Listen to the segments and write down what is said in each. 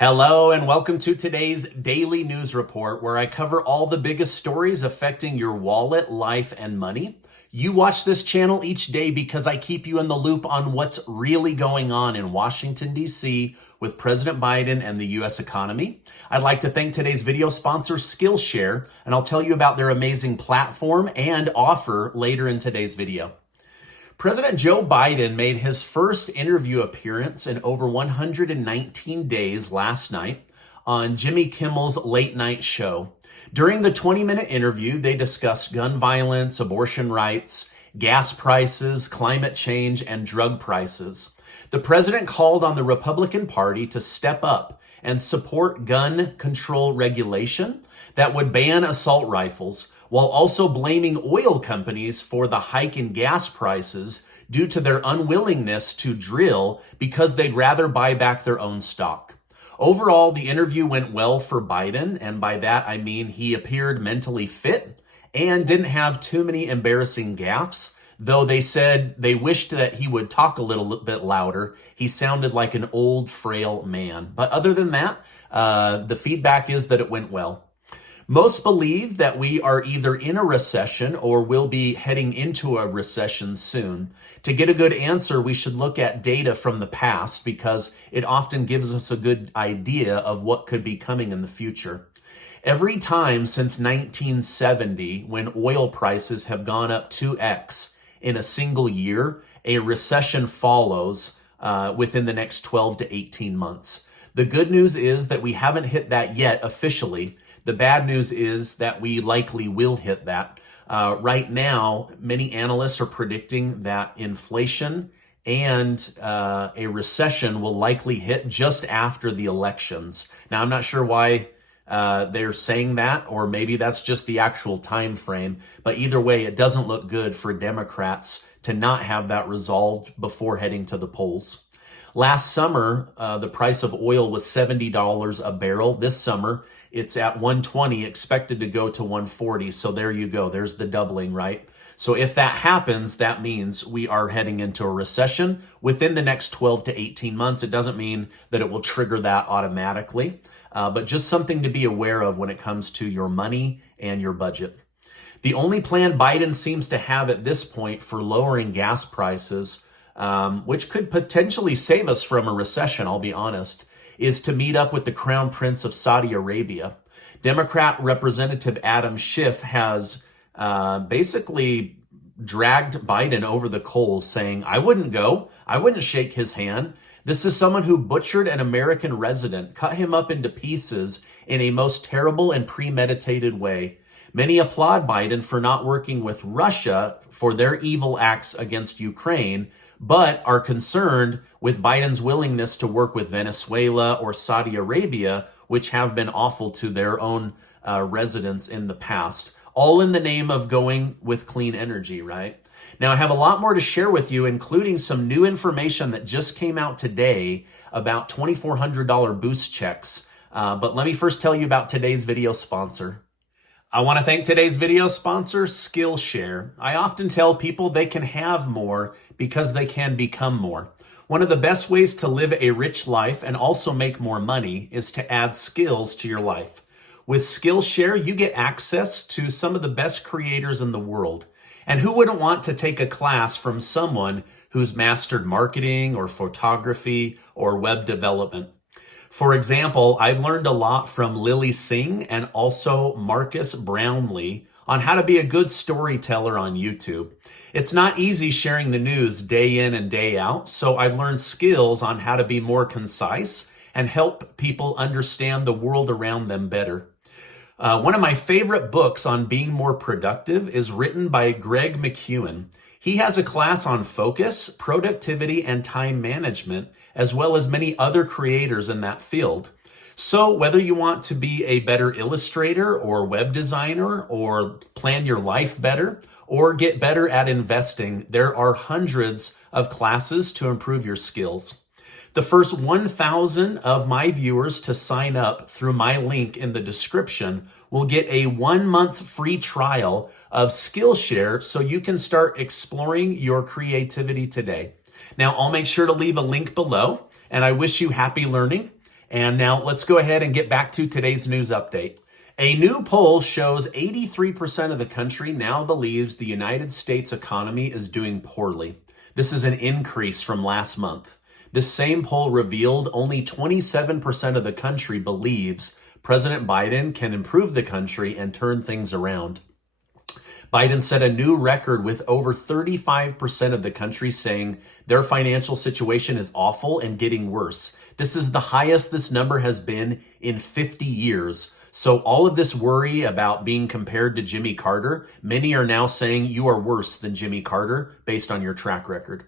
Hello and welcome to today's daily news report where I cover all the biggest stories affecting your wallet, life, and money. You watch this channel each day because I keep you in the loop on what's really going on in Washington, D.C. with President Biden and the U.S. economy. I'd like to thank today's video sponsor, Skillshare, and I'll tell you about their amazing platform and offer later in today's video. President Joe Biden made his first interview appearance in over 119 days last night on Jimmy Kimmel's late night show. During the 20-minute interview, they discussed gun violence, abortion rights, gas prices, climate change, and drug prices. The president called on the Republican Party to step up and support gun control regulation that would ban assault rifles, while also blaming oil companies for the hike in gas prices due to their unwillingness to drill because they'd rather buy back their own stock. Overall, the interview went well for Biden, and by that I mean he appeared mentally fit and didn't have too many embarrassing gaffes, though they said they wished that he would talk a little bit louder. He sounded like an old, frail man. But other than that, the feedback is that it went well. Most believe that we are either in a recession or will be heading into a recession soon. To get a good answer, we should look at data from the past because it often gives us a good idea of what could be coming in the future. Every time since 1970, when oil prices have gone up 2x in a single year, a recession follows within the next 12 to 18 months. The good news is that we haven't hit that yet officially. The bad news is that we likely will hit that. Right now, many analysts are predicting that inflation and a recession will likely hit just after the elections. Now, I'm not sure why they're saying that, or maybe that's just the actual time frame. But either way, it doesn't look good for Democrats to not have that resolved before heading to the polls. Last summer, the price of oil was $70 a barrel. This summer, it's at 120, expected to go to 140. So there you go. There's the doubling, right? So if that happens, that means we are heading into a recession within the next 12 to 18 months. It doesn't mean that it will trigger that automatically, but just something to be aware of when it comes to your money and your budget. The only plan Biden seems to have at this point for lowering gas prices, which could potentially save us from a recession, I'll be honest, is to meet up with the Crown Prince of Saudi Arabia. Democrat Representative Adam Schiff has basically dragged Biden over the coals, saying, I wouldn't go. I wouldn't shake his hand. This is someone who butchered an American resident, cut him up into pieces in a most terrible and premeditated way. Many applaud Biden for not working with Russia for their evil acts against Ukraine, but are concerned with Biden's willingness to work with Venezuela or Saudi Arabia, which have been awful to their own residents in the past, all in the name of going with clean energy, right? Now, I have a lot more to share with you, including some new information that just came out today about $2,400 boost checks. But let me first tell you about today's video sponsor. I want to thank today's video sponsor, Skillshare. I often tell people they can have more because they can become more. One of the best ways to live a rich life and also make more money is to add skills to your life. With Skillshare, you get access to some of the best creators in the world. And who wouldn't want to take a class from someone who's mastered marketing or photography or web development? For example, I've learned a lot from Lily Singh and also Marcus Brownlee on how to be a good storyteller on YouTube. It's not easy sharing the news day in and day out, so I've learned skills on how to be more concise and help people understand the world around them better. One of my favorite books on being more productive is written by Greg McKeown. He has a class on focus, productivity, and time management, as well as many other creators in that field. So whether you want to be a better illustrator or web designer or plan your life better or get better at investing, there are hundreds of classes to improve your skills. The first 1,000 of my viewers to sign up through my link in the description will get a 1-month free trial of Skillshare so you can start exploring your creativity today. Now, I'll make sure to leave a link below, and I wish you happy learning. And now let's go ahead and get back to today's news update. A new poll shows 83% of the country now believes the United States economy is doing poorly. This is an increase from last month. This same poll revealed only 27% of the country believes President Biden can improve the country and turn things around. Biden set a new record with over 35% of the country saying their financial situation is awful and getting worse. This is the highest this number has been in 50 years. So all of this worry about being compared to Jimmy Carter, many are now saying you are worse than Jimmy Carter based on your track record.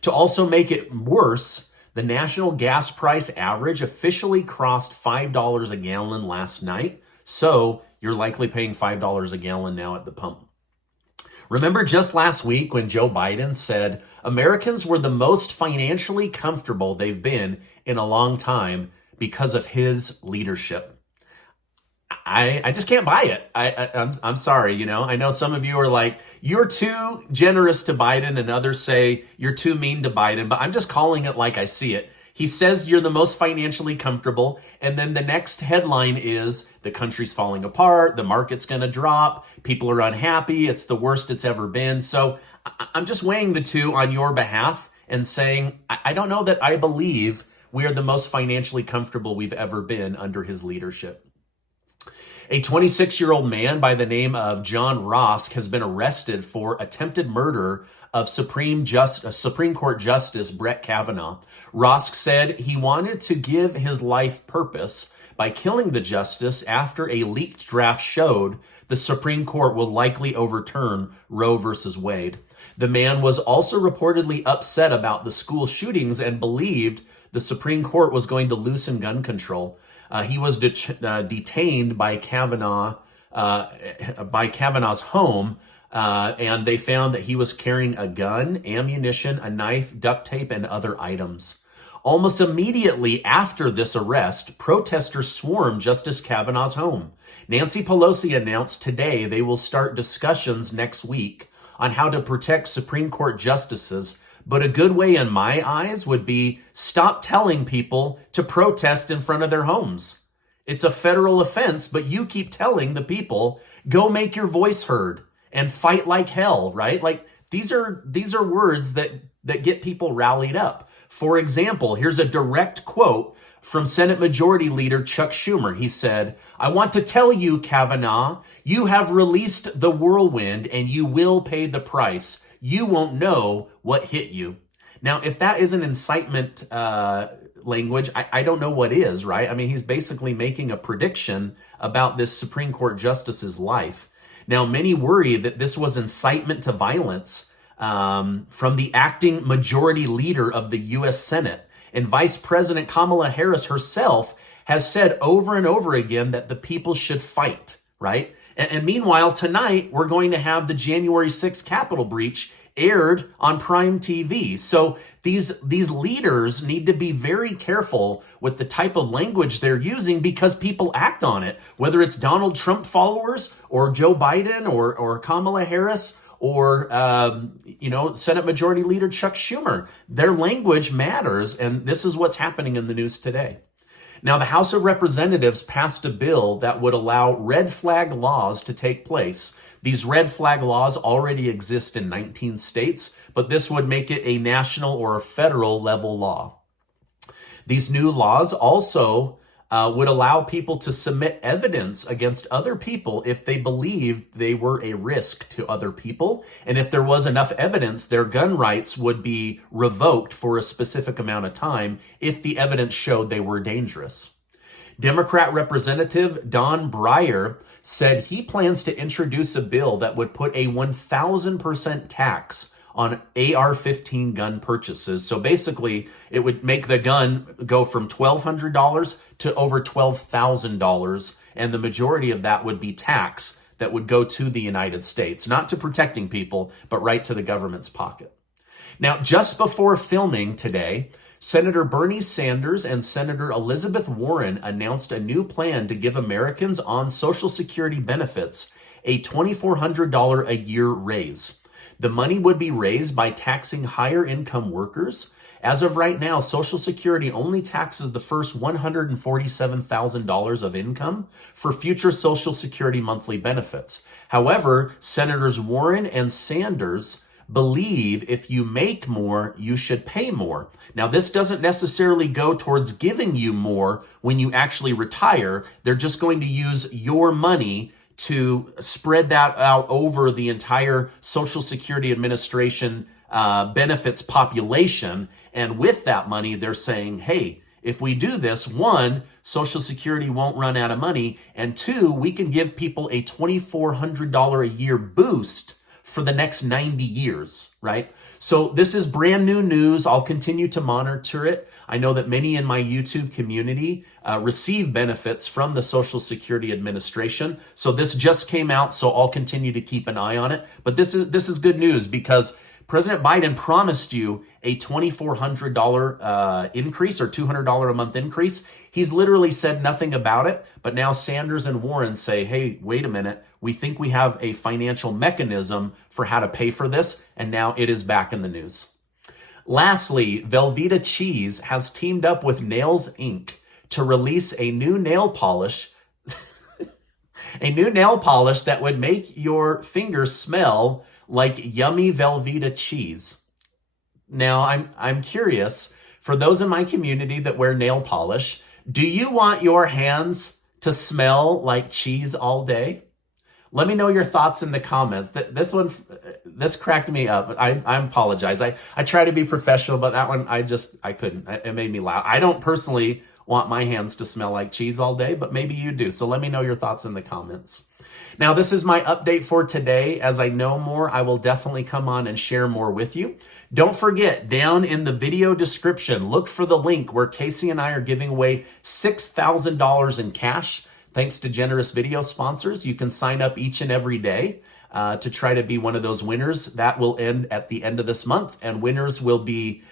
To also make it worse, the national gas price average officially crossed $5 a gallon last night. So you're likely paying $5 a gallon now at the pump. Remember just last week when Joe Biden said Americans were the most financially comfortable they've been in a long time because of his leadership. I just can't buy it. I'm sorry, I know some of you are like, you're too generous to Biden, and others say you're too mean to Biden, but I'm just calling it like I see it. He says you're the most financially comfortable, and then the next headline is the country's falling apart, the market's going to drop, people are unhappy, it's the worst it's ever been. So I'm just weighing the two on your behalf and saying, I don't know that I believe we are the most financially comfortable we've ever been under his leadership. A 26-year-old man by the name of John Rosk has been arrested for attempted murder of Supreme Court Justice Brett Kavanaugh. Rosk said he wanted to give his life purpose by killing the justice after a leaked draft showed the Supreme Court will likely overturn Roe versus Wade. The man was also reportedly upset about the school shootings and believed the Supreme Court was going to loosen gun control. He was detained by Kavanaugh's home, and they found that he was carrying a gun, ammunition, a knife, duct tape, and other items. Almost immediately after this arrest, protesters swarmed Justice Kavanaugh's home. Nancy Pelosi announced today they will start discussions next week on how to protect Supreme Court justices. But a good way in my eyes would be stop telling people to protest in front of their homes. It's a federal offense, but you keep telling the people, go make your voice heard and fight like hell, right? Like these are words that get people rallied up. For example, here's a direct quote from Senate Majority Leader Chuck Schumer. He said, "I want to tell you, Kavanaugh, you have released the whirlwind and you will pay the price. You won't know what hit you." Now, if that isn't incitement language, I don't know what is, right? I mean, he's basically making a prediction about this Supreme Court justice's life. Now, many worry that this was incitement to violence from the acting majority leader of the U.S. Senate. And Vice President Kamala Harris herself has said over and over again that the people should fight, right? And meanwhile, tonight, we're going to have the January 6th Capitol breach aired on Prime TV. So these leaders need to be very careful with the type of language they're using because people act on it, whether it's Donald Trump followers or Joe Biden or Kamala Harris or, Senate Majority Leader Chuck Schumer. Their language matters, and this is what's happening in the news today. Now, the House of Representatives passed a bill that would allow red flag laws to take place. These red flag laws already exist in 19 states, but this would make it a national or a federal level law. These new laws also would allow people to submit evidence against other people if they believed they were a risk to other people. And if there was enough evidence, their gun rights would be revoked for a specific amount of time if the evidence showed they were dangerous. Democrat Representative Don Breyer said he plans to introduce a bill that would put a 1,000% tax on AR-15 gun purchases. So basically, it would make the gun go from $1,200 to over $12,000, and the majority of that would be tax that would go to the United States, not to protecting people, but right to the government's pocket. Now, just before filming today, Senator Bernie Sanders and Senator Elizabeth Warren announced a new plan to give Americans on Social Security benefits a $2,400 a year raise. The money would be raised by taxing higher income workers As of right now, Social Security only taxes the first $147,000 of income for future Social Security monthly benefits. However, Senators Warren and Sanders believe if you make more, you should pay more. Now, this doesn't necessarily go towards giving you more when you actually retire. They're just going to use your money to spread that out over the entire Social Security Administration benefits population. And with that money, they're saying, hey, if we do this, one, Social Security won't run out of money. And two, we can give people a $2,400 a year boost for the next 90 years, right? So this is brand new news. I'll continue to monitor it. I know that many in my YouTube community receive benefits from the Social Security Administration. So this just came out, so I'll continue to keep an eye on it. But this is good news because President Biden promised you a $2,400 increase or $200 a month increase. He's literally said nothing about it, but now Sanders and Warren say, hey, wait a minute. We think we have a financial mechanism for how to pay for this, and now it is back in the news. Lastly, Velveeta Cheese has teamed up with Nails Inc. to release a new nail polish, that would make your fingers smell like yummy Velveeta cheese. Now, I'm curious, for those in my community that wear nail polish, do you want your hands to smell like cheese all day? Let me know your thoughts in the comments. This cracked me up. I apologize. I try to be professional, but that one, I couldn't. It made me laugh. I don't personally want my hands to smell like cheese all day, but maybe you do. So let me know your thoughts in the comments. Now, this is my update for today. As I know more, I will definitely come on and share more with you. Don't forget, down in the video description, look for the link where Casey and I are giving away $6,000 in cash. Thanks to generous video sponsors. You can sign up each and every day to try to be one of those winners. That will end at the end of this month, and winners will be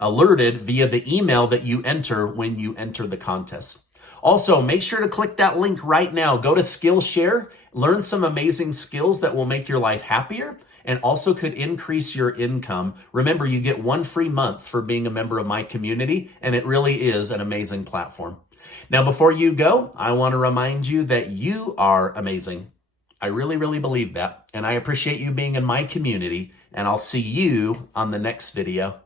alerted via the email that you enter when you enter the contest. Also, make sure to click that link right now. Go to Skillshare, learn some amazing skills that will make your life happier and also could increase your income. Remember, you get 1 free month for being a member of my community, and it really is an amazing platform. Now, before you go, I want to remind you that you are amazing. I really, really believe that, and I appreciate you being in my community, and I'll see you on the next video.